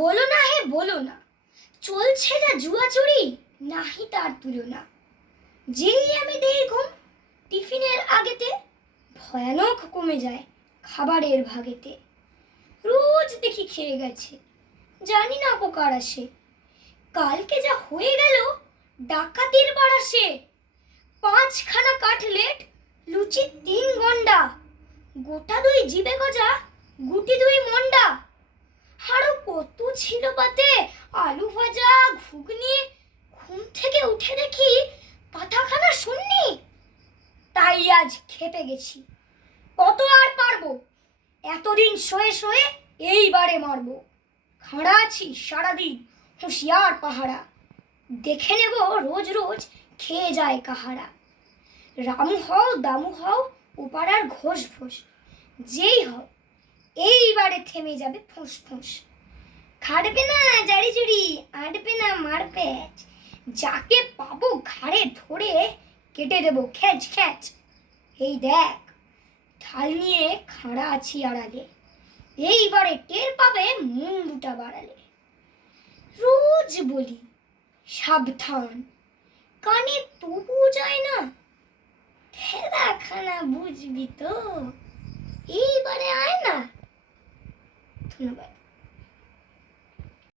বলো না হে, বলো না। চলছে যা জুয়াচুরি, নাহি তার তুলনা। যেই আমি দেই ঘুম, টিফিনের আগেতে ভয়ানক কমে যায় খাবারের ভাগেতে। রোজ দেখি খেয়ে গেছে, জানি না উপকার আসে। কালকে যা হয়ে গেল, ডাকাতির বাড়াসে পাঁচখানা কাটলেট লুচি তিন গন্ডা, গোটা দুই জিবে গজা, গুটি দুই মন্ডা। ছিল পাতে আলু ভাজা, ঘুগনি, ঘুম থেকে উঠে দেখি পাতাখানা শুননি তাই আজ খেপে গেছি। কত আর পারব? এতদিন শোয়ে শোয়ে এইবারে মারবো। খাড়া আছি সারাদিন, হুঁশিয়ার পাহারা। দেখে নেব রোজ রোজ খেয়ে যায় কাহারা। রামু হও, দামু হও ওপাড়ার ঘোষ ঘোষ যেই হও, এইবারে থেমে যাবে ফুঁস ফুঁস। খাটবে না, জারি জুড়ি, আটবে না মার প্যাচ। যাকে পাবো ঘাড়ে ধরে কেটে দেবো, খ্যাচ খ্যাচ। এই দেখ, ঢাল নিয়ে খাড়া আছি আড়ালে এইবারে টের পাবে মুন্ডুটা বাড়ালে। রোজ বলি, সাবধান। কানে তবু যায় না ঠেলা খানা বুঝবি তো। এইবারে আয় না। ধন্যবাদ।